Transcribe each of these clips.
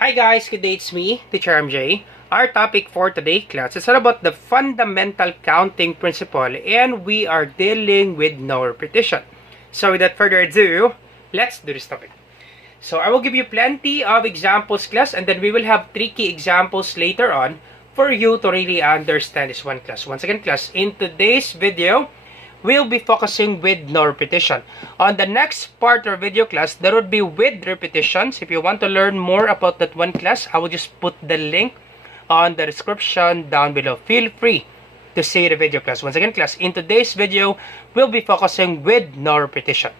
Hi guys, good day, it's me, Teacher MJ. Our topic for today class is all about the fundamental counting principle, and we are dealing with no repetition. So without further ado, let's do this topic. So I will give you plenty of examples class, and then we will have tricky examples later on for you to really understand this one class. Once again class, in today's video, we'll be focusing with no repetition. On the next part of video class, there would be with repetitions. If you want to learn more about that one class, I will just put the link on the description down below. Feel free to see the video class. Once again class, in today's video, we'll be focusing with no repetition.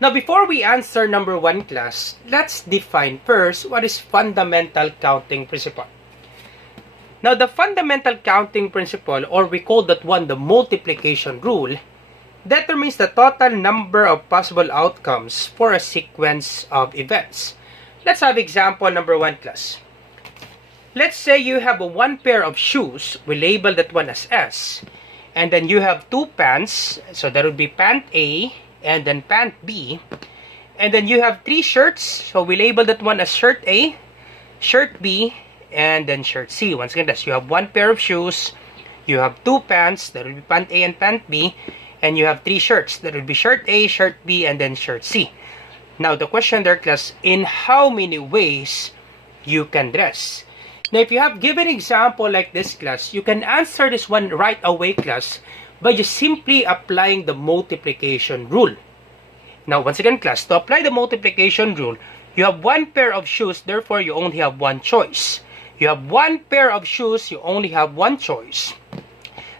Now before we answer number 1 class, let's define first what is fundamental counting principle. Now, the fundamental counting principle, or we call that one the multiplication rule, determines the total number of possible outcomes for a sequence of events. Let's have example number 1 class. Let's say you have one pair of shoes, we label that one as S, and then you have 2 pants, so that would be pant A and then pant B, and then you have 3 shirts, so we label that one as shirt A, shirt B, and then shirt C. Once again, you have one pair of shoes, you have 2 pants, that will be pant A and pant B, and you have 3 shirts, that will be shirt A, shirt B, and then shirt C. Now, the question there, class, in how many ways you can dress? Now, if you have given example like this, class, you can answer this one right away, class, by just simply applying the multiplication rule. Now, once again, class, to apply the multiplication rule, you have one pair of shoes, therefore you only have one choice. You have one pair of shoes, you only have one choice.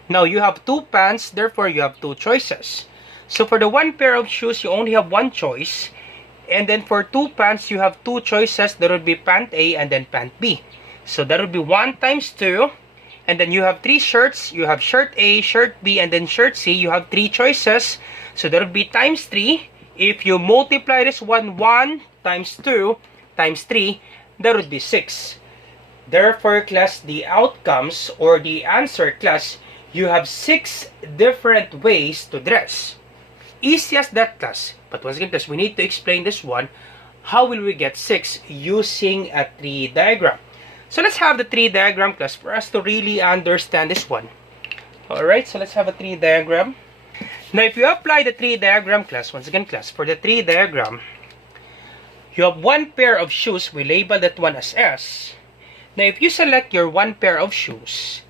Now, you have 2 pants, therefore you have 2 choices. So, for the one pair of shoes, you only have one choice. And then for 2 pants, you have 2 choices. There would be pant A and then pant B. So, that would be 1 times 2. And then you have 3 shirts. You have shirt A, shirt B, and then shirt C. You have 3 choices. So, that would be times 3. If you multiply this one, 1 times 2 times 3, that would be 6. Therefore, class, the outcomes or the answer, class, you have 6 different ways to dress. Easy as that, class. But once again, class, we need to explain this one. How will we get 6 using a tree diagram? So let's have the tree diagram, class, for us to really understand this one. Alright, so let's have a tree diagram. Now, if you apply the tree diagram, class, once again, class, for the tree diagram, you have one pair of shoes. We label that one as S. Now, if you select your one pair of shoes,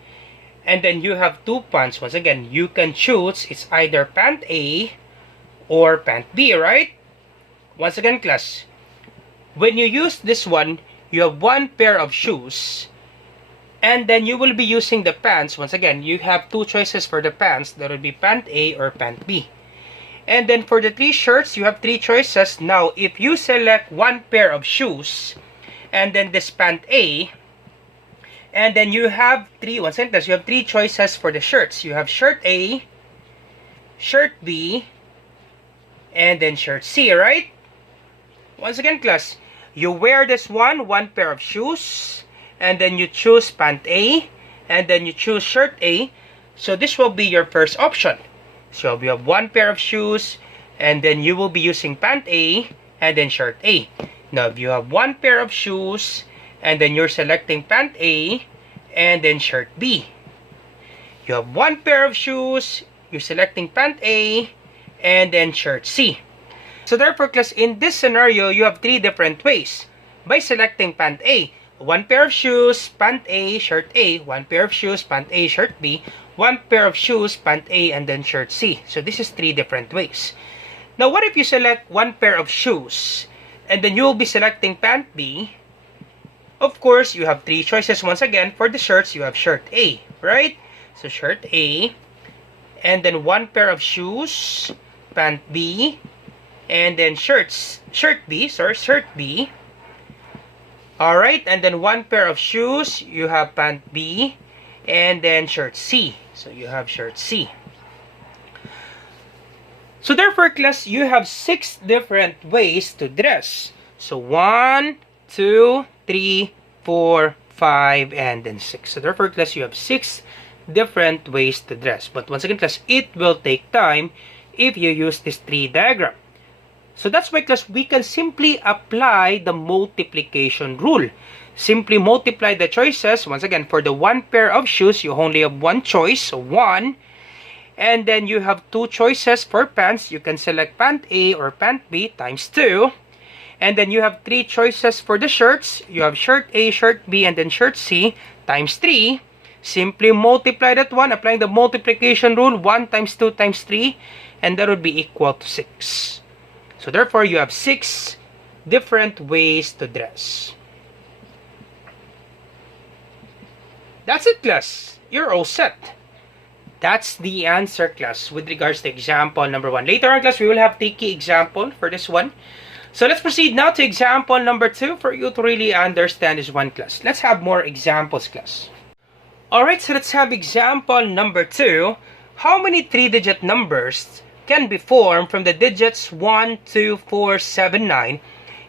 and then you have 2 pants, once again, you can choose, it's either pant A or pant B, right? Once again, class, when you use this one, you have one pair of shoes, and then you will be using the pants. Once again, you have 2 choices for the pants. That will be pant A or pant B. And then for the 3 shirts, you have 3 choices. Now, if you select one pair of shoes, and then this pant A, and then you have 3, one sentence, you have 3 choices for the shirts. You have shirt A, shirt B, and then shirt C, right? Once again, class, you wear this one pair of shoes, and then you choose pant A, and then you choose shirt A. So this will be your first option. So you have one pair of shoes, and then you will be using pant A, and then shirt A. Now, if you have one pair of shoes, and then you're selecting pant A, and then shirt B. You have one pair of shoes, you're selecting pant A, and then shirt C. So therefore, class, in this scenario, you have 3 different ways. By selecting pant A, one pair of shoes, pant A, shirt A, one pair of shoes, pant A, shirt B, one pair of shoes, pant A, and then shirt C. So this is 3 different ways. Now, what if you select one pair of shoes, and then you will be selecting pant B? Of course, you have 3 choices. Once again, for the shirts, you have shirt A, right? So shirt A, and then one pair of shoes, pant B, and then shirt B. Alright, and then one pair of shoes, you have pant B, and then shirt C. So you have shirt C. So therefore, class, you have 6 different ways to dress. So 1, 2, 3, 4, 5, and then 6. So therefore, class, you have 6 different ways to dress. But once again, class, it will take time if you use this tree diagram. So that's why, class, we can simply apply the multiplication rule. Simply multiply the choices. Once again, for the one pair of shoes, you only have one choice, so 1. And then you have 2 choices for pants. You can select pant A or pant B times 2. And then you have 3 choices for the shirts. You have shirt A, shirt B, and then shirt C times 3. Simply multiply that one, applying the multiplication rule, 1 times 2 times 3, and that would be equal to 6. So therefore, you have 6 different ways to dress. That's it, class. You're all set. That's the answer, class, with regards to example number 1. Later on, class, we will have tricky example for this one. So let's proceed now to example number 2 for you to really understand this one, class. Let's have more examples, class. Alright, so let's have example number 2. How many 3-digit numbers can be formed from the digits 1, 2, 4, 7, 9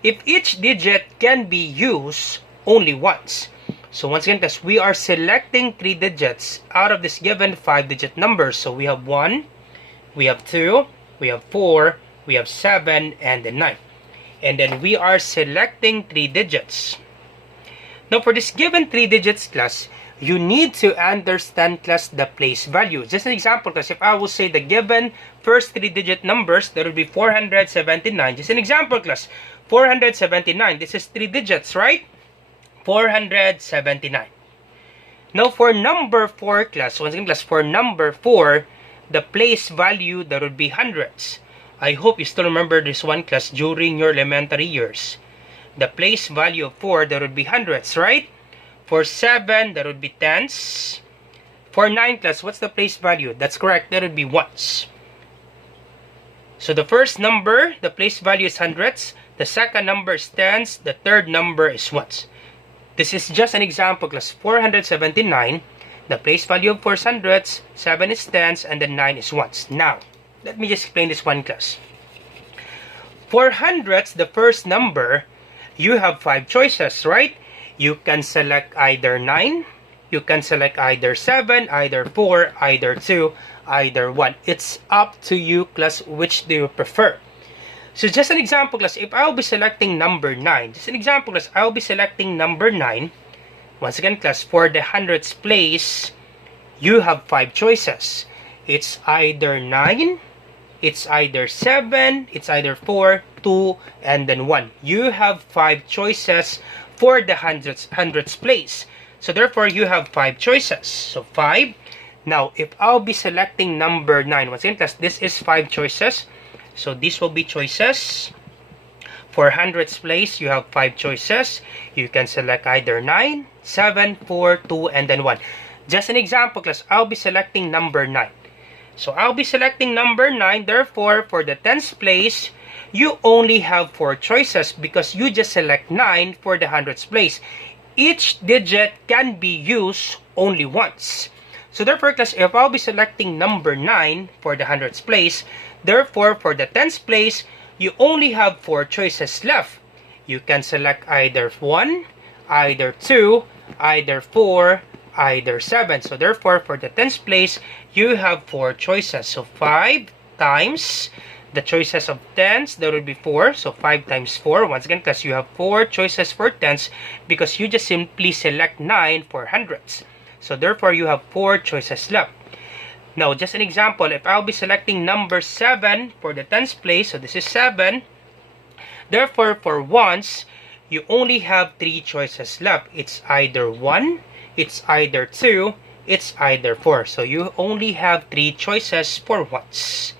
if each digit can be used only once? So once again, class, we are selecting 3 digits out of this given 5-digit number. So we have 1, we have 2, we have 4, we have 7, and then 9. And then we are selecting 3 digits. Now for this given 3 digits, class, you need to understand, class, the place value. Just an example, class, if I will say the given first 3-digit numbers, that would be 479. Just an example, class, 479. This is 3 digits, right? 479. Now for number 4, class, once again, class, for number 4, the place value, that would be hundreds. I hope you still remember this one, class, during your elementary years. The place value of 4, that would be hundreds, right? For 7, that would be tens. For 9, class, what's the place value? That's correct, that would be ones. So the first number, the place value is hundreds. The second number is tens. The third number is ones. This is just an example, class. 479. The place value of 4 is hundreds. 7 is tens. And then 9 is ones. Now, let me just explain this one, class. For hundreds, the first number, you have 5 choices, right? You can select either 9, you can select either 7, either 4, either 2, either 1. It's up to you, class, which do you prefer. So just an example, class, if I'll be selecting number 9, just an example, class, I'll be selecting number 9. Once again, class, for the hundreds place, you have 5 choices. It's either 9, it's either 7, it's either 4, 2, and then 1. You have 5 choices for the hundreds place. So therefore, you have 5 choices. So 5. Now, if I'll be selecting number 9, once again, class, this is 5 choices. So this will be choices. For hundreds place, you have 5 choices. You can select either 9, 7, 4, 2, and then 1. Just an example, class, I'll be selecting number 9. So I'll be selecting number 9. Therefore, for the tens place, you only have 4 choices because you just select 9 for the hundreds place. Each digit can be used only once. So therefore, class, if I'll be selecting number 9 for the hundreds place, therefore, for the tens place, you only have 4 choices left. You can select either 1, either 2, either 4, either 7. So therefore, for the tens place, you have 4 choices. So 5 times the choices of tens, that would be 4. So 5 times 4. Once again, class, you have 4 choices for tens because you just simply select 9 for hundreds. So therefore, you have 4 choices left. Now, just an example, if I'll be selecting number 7 for the tens place, so this is 7. Therefore, for ones, you only have 3 choices left. It's either 1, it's either 2, it's either 4. So you only have 3 choices for ones.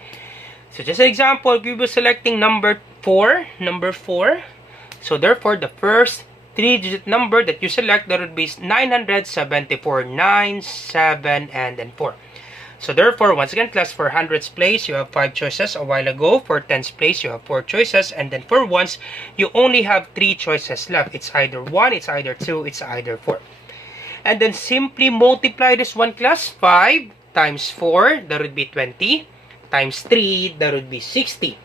So just an example, we will be selecting number 4. So therefore, the first 3-digit number that you select, that would be 974. 9, 7, and then 4. So therefore, once again, class, for hundreds place, you have 5 choices a while ago. For tens place, you have 4 choices. And then for ones, you only have 3 choices left. It's either 1, it's either 2, it's either 4. And then simply multiply this one, class. 5 times 4, that would be 20. Times 3, that would be 60.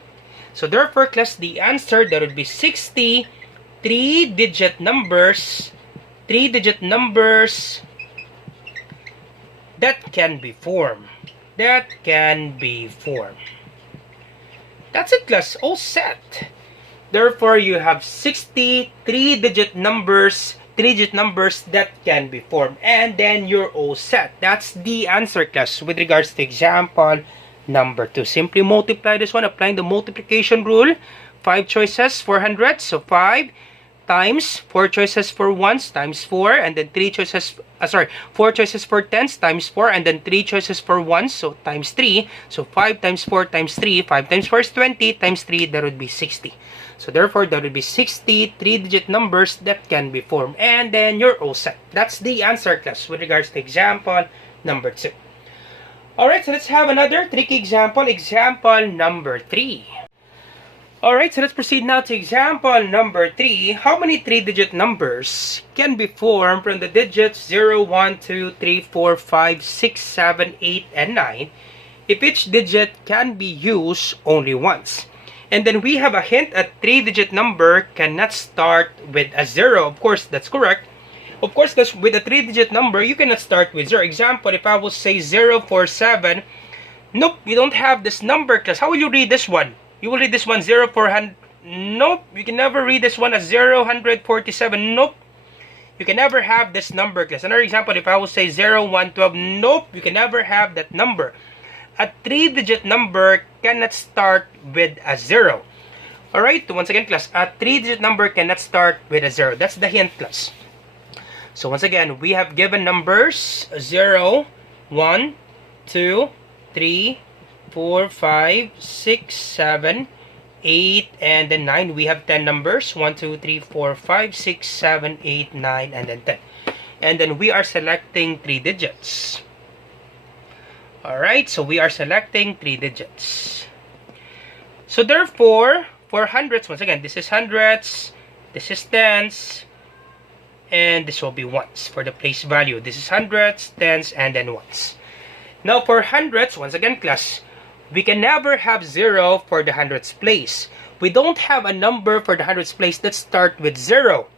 So therefore, class, the answer, that would be 60 3-digit numbers that can be formed. That's it, class. All set. Therefore, you have 60 three-digit numbers that can be formed. And then you're all set. That's the answer, class, with regards to example number 2. Simply multiply this one, applying the multiplication rule. 5 choices, 400. So 5 times 4 choices for ones times 4, and then 4 choices for tens times 4, and then 3 choices for ones, so times 3. So 5 times 4 times 3, 5 times 4 is 20, times 3, that would be 60. So therefore, there would be 60 three-digit numbers that can be formed. And then you're all set. That's the answer, class, with regards to example number 2. Alright, so let's have another tricky example. Example number 3. Alright, so let's proceed now to example number 3. How many three-digit numbers can be formed from the digits 0, 1, 2, 3, 4, 5, 6, 7, 8, and 9 if each digit can be used only once? And then we have a hint: a three-digit number cannot start with a 0. Of course, that's correct. Of course, with a three-digit number, you cannot start with 0. Example, if I will say 047, nope, you don't have this number, class. How will you read this one? You will read this one 0400. Nope, you can never read this one as 0147. Nope, you can never have this number, class. Another example, if I will say 0112, nope, you can never have that number. A three-digit number cannot start with a 0. Alright, once again, class, a three-digit number cannot start with a 0. That's the hint, class. So once again, we have given numbers 0, 1, 2, 3, 4, 5, 6, 7, 8, and then 9. We have 10 numbers. 1, 2, 3, 4, 5, 6, 7, 8, 9, and then 10. And then we are selecting 3 digits. Alright, so we are selecting 3 digits. So therefore, for hundreds, once again, this is hundreds, this is tens, and this will be ones for the place value. This is hundreds, tens, and then ones. Now for hundreds, once again, class, we can never have 0 for the hundreds place. We don't have a number for the hundreds place that start with 0.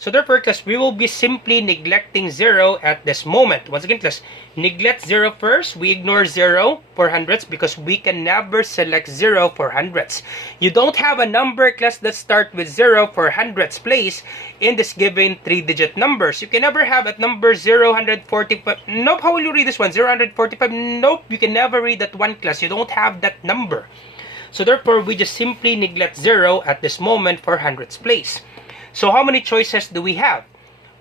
So therefore, class, we will be simply neglecting 0 at this moment. Once again, class, neglect 0 first. We ignore 0 for hundreds because we can never select 0 for hundreds. You don't have a number, class, that start with 0 for hundreds place in this given three-digit numbers. You can never have a number 045. Nope, how will you read this one? 045. Nope, you can never read that one, class. You don't have that number. So therefore, we just simply neglect 0 at this moment for hundreds place. So how many choices do we have?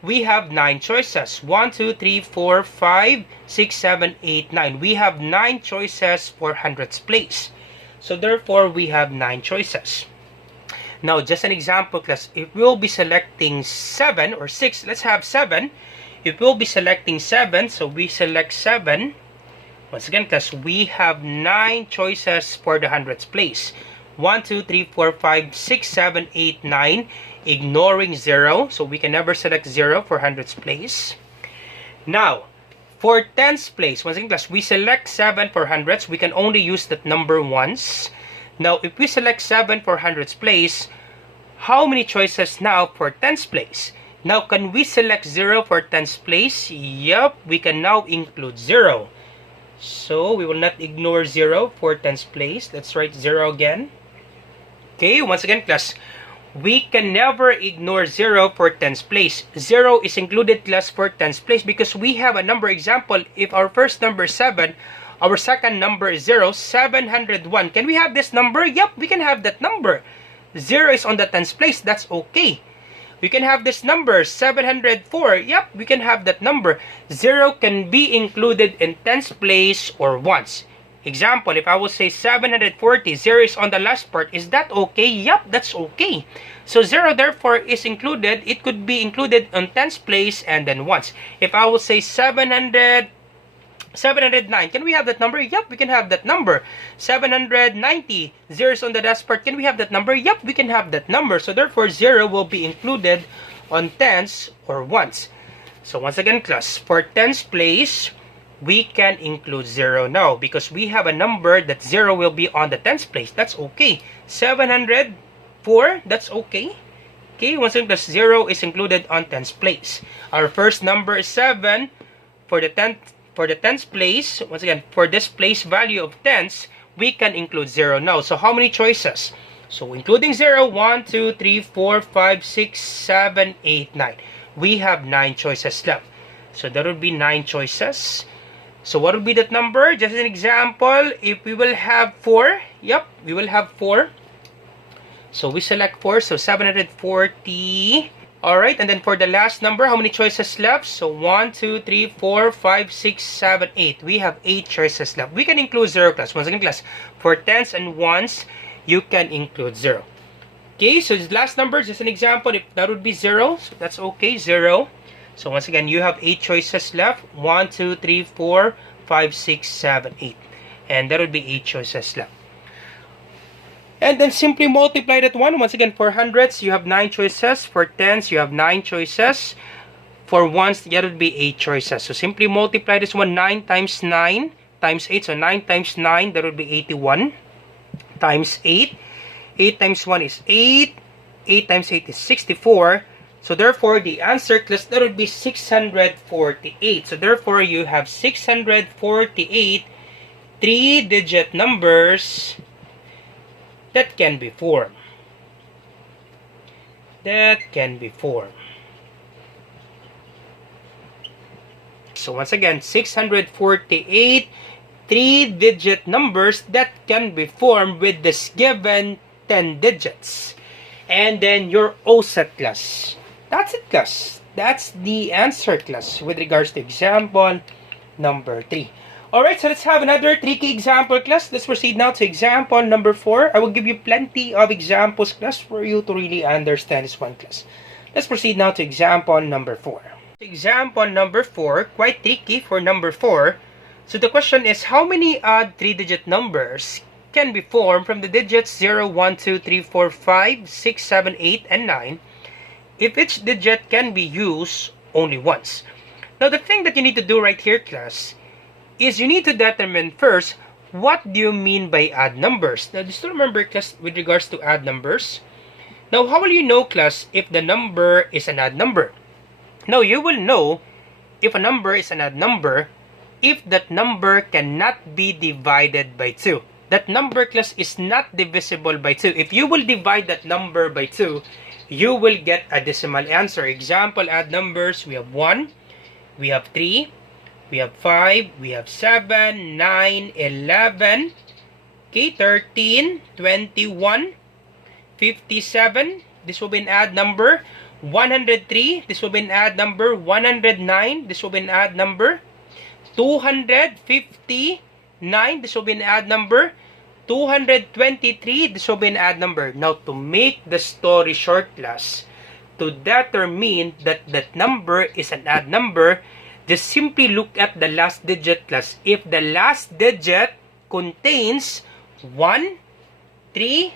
We have 9 choices. 1, 2, 3, 4, 5, 6, 7, 8, 9. We have 9 choices for hundreds place. So therefore, we have 9 choices. Now, just an example, class. If we'll be selecting 7 or 6, let's have 7. If we'll be selecting 7, so we select 7. Once again, class, we have 9 choices for the hundreds place. 1, 2, 3, 4, 5, 6, 7, 8, 9. Ignoring 0, so we can never select 0 for hundreds place. Now, for tens place, once again, class, we select 7 for hundreds. We can only use that number once. Now, if we select 7 for hundreds place, how many choices now for tens place? Now, can we select 0 for tens place? Yup, we can now include 0. So, we will not ignore 0 for tens place. Let's write 0 again. Okay, once again, class, we can never ignore 0 for tens place. 0 is included, class, for tens place because we have a number. Example, if our first number is 7, our second number is 0, 701. Can we have this number? Yep, we can have that number. 0 is on the tens place. That's okay. We can have this number, 704. Yep, we can have that number. 0 can be included in tens place or ones. Example, if I will say 740, 0 is on the last part. Is that okay? Yup, that's okay. So 0 therefore is included. It could be included on tens place and then ones. If I will say 709, can we have that number? Yup, we can have that number. 790, 0 is on the last part. Can we have that number? Yup, we can have that number. So therefore, 0 will be included on tens or ones. So once again, class, for tens place, we can include 0 now because we have a number that 0 will be on the tens place. That's okay. 704, that's okay. Okay, once again, plus 0 is included on tens place. Our first number is 7 for the tens place. Once again, for this place value of tens, we can include 0 now. So how many choices? So including 0, 1, 2, 3, 4, 5, 6, 7, 8, 9. We have 9 choices left. So that would be 9 choices. So what would be that number? Just an example, if we will have 4, yep, we will have 4. So we select 4, so 740. Alright, and then for the last number, how many choices left? So 1, 2, 3, 4, 5, 6, 7, 8. We have 8 choices left. We can include 0, class. Once again, class, for tens and ones, you can include 0. Okay, so this last number, just an example, if that would be 0, so that's okay, 0. So once again, you have 8 choices left. 1, 2, 3, 4, 5, 6, 7, 8. And that would be 8 choices left. And then simply multiply that one. Once again, for hundreds, you have 9 choices. For tens, you have 9 choices. For ones, that would be 8 choices. So simply multiply this one. 9 times 9 times 8. So 9 times 9, that would be 81. Times 8. 8 times 1 is 8. 8 times 8 is 64. So therefore, the answer, class, that would be 648. So therefore, you have 648 3-digit numbers that can be formed. So once again, 648 3-digit numbers that can be formed with this given 10 digits. And then your all set, class. That's it, class. That's the answer, class, with regards to example number 3. Alright, so let's have another tricky example, class. Let's proceed now to example number 4. I will give you plenty of examples, class, for you to really understand this one, class. Let's proceed now to example number 4. Example number 4, quite tricky for number 4. So the question is, how many odd 3-digit numbers can be formed from the digits 0, 1, 2, 3, 4, 5, 6, 7, 8, and 9 if each digit can be used only once? Now, the thing that you need to do right here, class, is you need to determine first, what do you mean by odd numbers? Now, just to remember, class, with regards to odd numbers. Now, how will you know, class, if the number is an odd number? Now, you will know if a number is an odd number if that number cannot be divided by 2. That number, class, is not divisible by 2. If you will divide that number by 2, you will get a decimal answer. Example, odd numbers, we have 1, we have 3, we have 5, we have 7, 9, 11, okay, 13, 21, 57, this will be an odd number, 103, this will be an odd number, 109, this will be an odd number, 259, this will be an odd number, 223, this will be an odd number. Now, to make the story short, class, to determine that that number is an odd number, just simply look at the last digit, class. If the last digit contains 1, 3,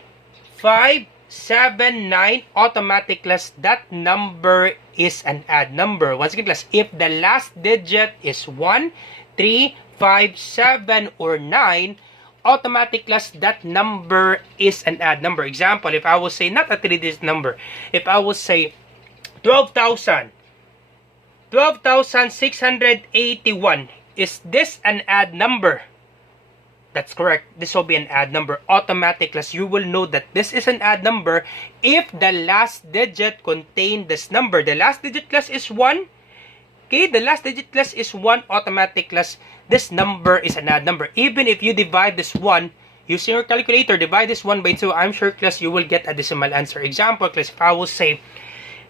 5, 7, 9, automatic, class, that number is an odd number. Once again, class, if the last digit is 1, 3, 5, 7, or 9, automatic, class, that number is an odd number. Example, if I will say not a 3-digit number, if I will say 12,681, is this an odd number? That's correct. This will be an odd number. Automatic, class, you will know that this is an odd number if the last digit contains this number. The last digit, class, is 1. Okay, the last digit, class, is 1. Automatic, class, this number is an odd number. Even if you divide this 1 using your calculator, divide this 1 by 2, I'm sure, class, you will get a decimal answer. Example, class, if I will say,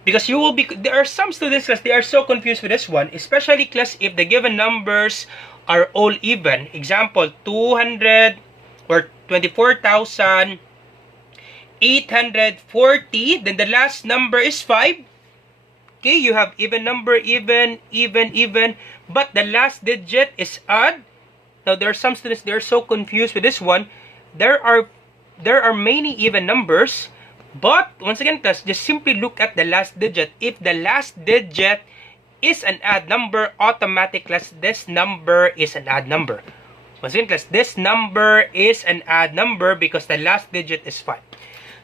because you will be, there are some students, class, they are so confused with this one, especially, class, if the given numbers are all even. Example, 200 or 24,840, then the last number is 5. Okay, you have even number, even, but the last digit is odd. Now, there are some students, they are so confused with this one. There are many even numbers, but once again, class, just simply look at the last digit. If the last digit is an odd number, automatic, class, this number is an odd number. Once again, class, this number is an odd number because the last digit is 5.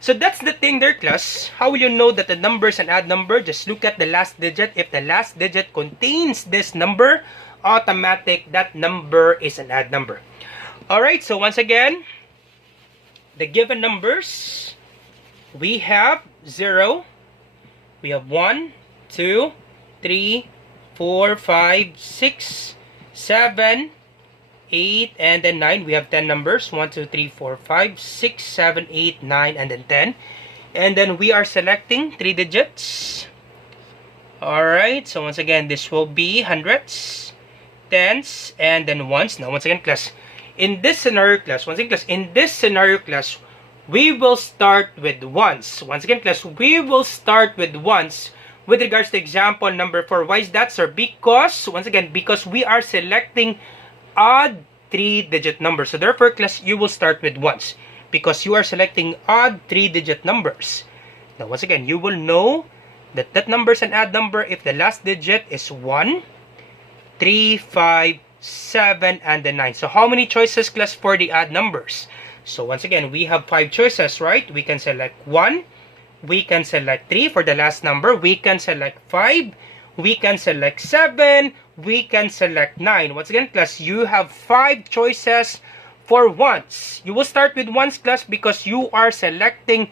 So that's the thing there, class. How will you know that the number is an odd number? Just look at the last digit. If the last digit contains this number, automatic, that number is an odd number. Alright, so once again, the given numbers, we have 0, we have 1, 2, 3, 4, 5, 6, 7, 8, and then 9. We have 10 numbers. 1, 2, 3, 4, 5, 6, 7, 8, 9, and then 10. And then we are selecting 3 digits. Alright, so once again, this will be hundreds, tens, and then ones. Now, once again, class, in this scenario class, we will start with ones. Once again, class, we will start with ones with regards to example number 4. Why is that, sir? Because, once again, because we are selecting odd 3-digit numbers. So therefore, class, you will start with ones because you are selecting odd 3-digit numbers. Now, once again, you will know that number is an odd number if the last digit is 1, 3, 5, 7, and then 9. So how many choices, class, for the odd numbers? So once again, we have 5 choices, right? We can select 1, we can select 3 for the last number, we can select 5, we can select 7, we can select 9. Once again, class, you have 5 choices for ones. You will start with ones, class, because you are selecting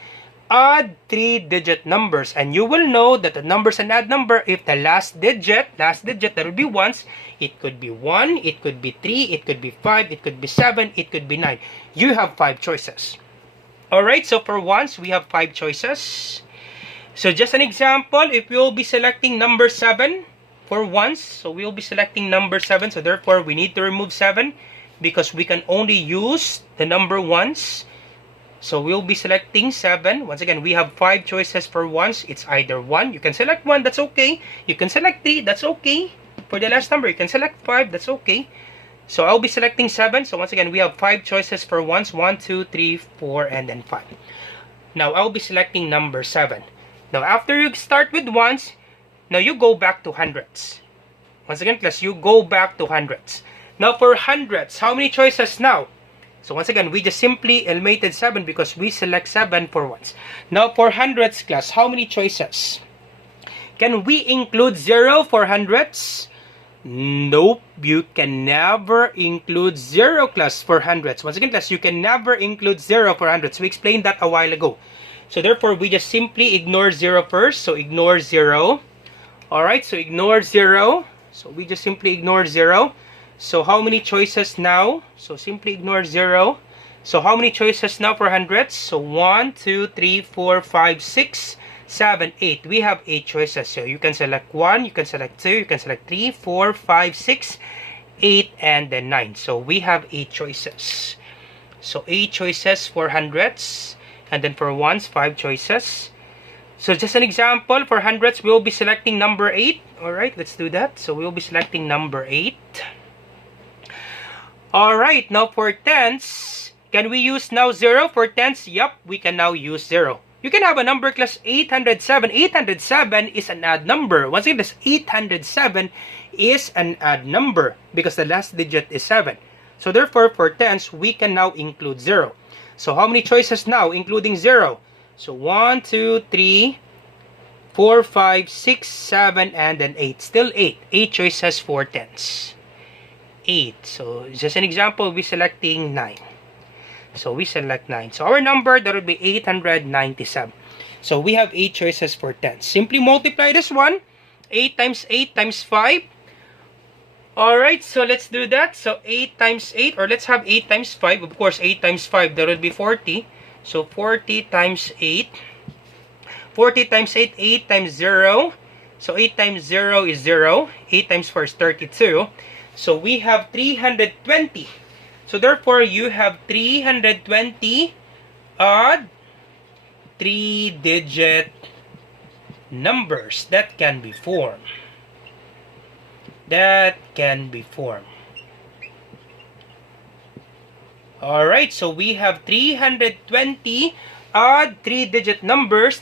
odd 3-digit numbers, and you will know that the number is an odd number if the last digit that will be ones. It could be 1, it could be 3, it could be 5, it could be 7, it could be 9. You have 5 choices. Alright, so for ones, we have 5 choices. So just an example, if we'll be selecting number 7 for ones, so we'll be selecting number 7, so therefore we need to remove 7 because we can only use the number ones. So we'll be selecting 7. Once again, we have 5 choices for ones. It's either 1, you can select 1, that's okay. You can select 3, that's okay. For the last number, you can select 5, that's okay. So I'll be selecting 7. So once again, we have 5 choices for ones. 1, 2, 3, 4, and then 5. Now I'll be selecting number 7. Now after you start with ones, now you go back to hundreds. Once again, class, you go back to hundreds. Now for hundreds, how many choices now? So once again, we just simply eliminated 7 because we select 7 for ones. Now for hundreds, class, how many choices? Can we include 0 for hundreds? Nope, you can never include 0, class, for hundreds. Once again, class, you can never include 0 for hundreds. We explained that a while ago. So therefore, we just simply ignore 0 first. So ignore 0. Alright, so ignore 0. So we just simply ignore 0. So how many choices now? So simply ignore 0. So how many choices now for hundreds? So 1, 2, 3, 4, 5, 6, 7, 8. We have 8 choices. So you can select 1, you can select 2, you can select 3, 4, 5, 6, 8, and then 9. So we have 8 choices. So 8 choices for hundreds. And then for ones, 5 choices. So just an example, for hundreds, we'll be selecting number 8. Alright, let's do that. So we'll be selecting number 8. Alright, now for tens, can we use now 0 for tens? Yup, we can now use 0. You can have a number, class, 807. 807 is an odd number. Once again, this 807 is an odd number because the last digit is 7. So therefore, for tens, we can now include 0. So how many choices now, including 0? So 1, 2, 3, 4, 5, 6, 7, and then 8. Still 8. 8 choices for tens. 8. So just an example, we're selecting 9. So we select 9. So our number, that would be 897. So we have 8 choices for tens. Simply multiply this one. 8 times 8 times 5. Alright, so let's do that. So 8 times 8, or let's have 8 times 5. Of course, 8 times 5, that would be 40. So 40 times 8. 40 times 8, 8 times 0. So 8 times 0 is 0. 8 times 4 is 32. So we have 320. So therefore, you have 320 odd 3-digit numbers that can be formed. Alright, so we have 320 odd 3-digit numbers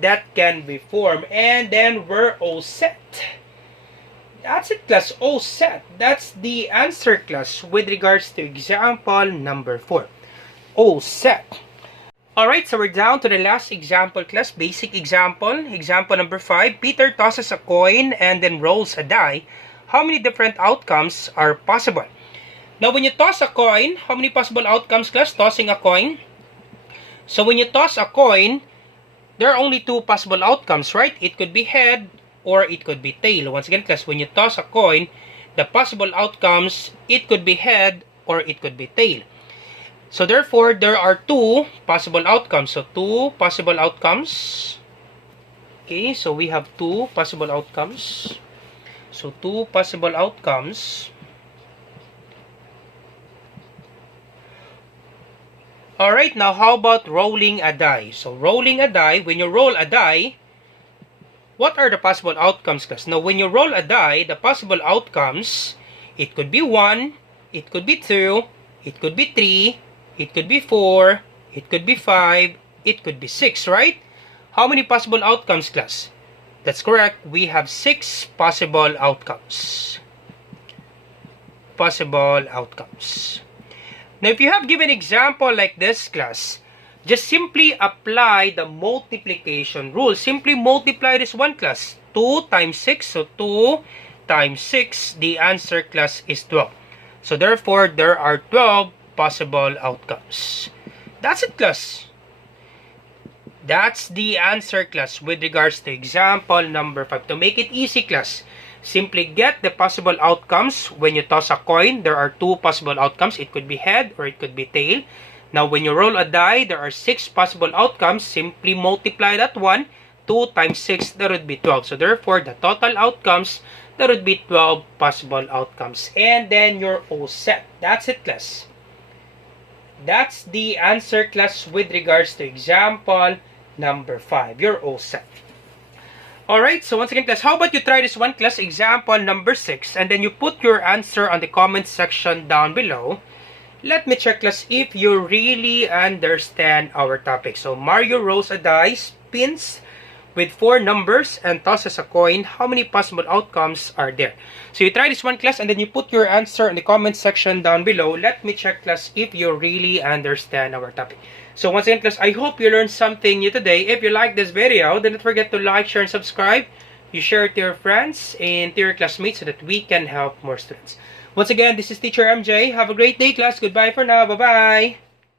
that can be formed. And then we're all set. That's it, class. All set. That's the answer, class, with regards to example number 4. All set. Alright, so we're down to the last example, class. Basic example. Example number 5. Peter tosses a coin and then rolls a die. How many different outcomes are possible? Now, when you toss a coin, how many possible outcomes, class? Tossing a coin. So when you toss a coin, there are only two possible outcomes, right? It could be head or it could be tail. Once again, class, when you toss a coin, the possible outcomes, it could be head or it could be tail. So therefore, there are two possible outcomes. So two possible outcomes. Okay, so we have two possible outcomes. So two possible outcomes. Alright, now how about rolling a die? So rolling a die, when you roll a die, what are the possible outcomes, class? Now, when you roll a die, the possible outcomes, it could be 1, it could be 2, it could be 3, it could be 4, it could be 5, it could be 6, right? How many possible outcomes, class? That's correct. We have 6 possible outcomes. Possible outcomes. Now, if you have given example like this, class, just simply apply the multiplication rule. Simply multiply this one, class. 2 times 6. So 2 times 6, the answer, class, is 12. So therefore, there are 12 possible outcomes. That's it, class. That's the answer, class, with regards to example number 5. To make it easy, class, simply get the possible outcomes. When you toss a coin, there are two possible outcomes. It could be head or it could be tail. Now, when you roll a die, there are 6 possible outcomes. Simply multiply that one. 2 times 6, that would be 12. So therefore, the total outcomes, that would be 12 possible outcomes. And then you're all set. That's it, class. That's the answer, class, with regards to example number 5. You're all set. Alright, so once again, class, how about you try this one, class, example number 6, and then you put your answer on the comment section down below. Let me check, class, if you really understand our topic. So, Mario rolls a die, spins with 4 numbers, and tosses a coin. How many possible outcomes are there? So, you try this one, class, and then you put your answer in the comment section down below. Let me check, class, if you really understand our topic. So once again, class, I hope you learned something new today. If you like this video, then don't forget to like, share, and subscribe. You share it to your friends and to your classmates so that we can help more students. Once again, this is Teacher MJ. Have a great day, class. Goodbye for now. Bye-bye.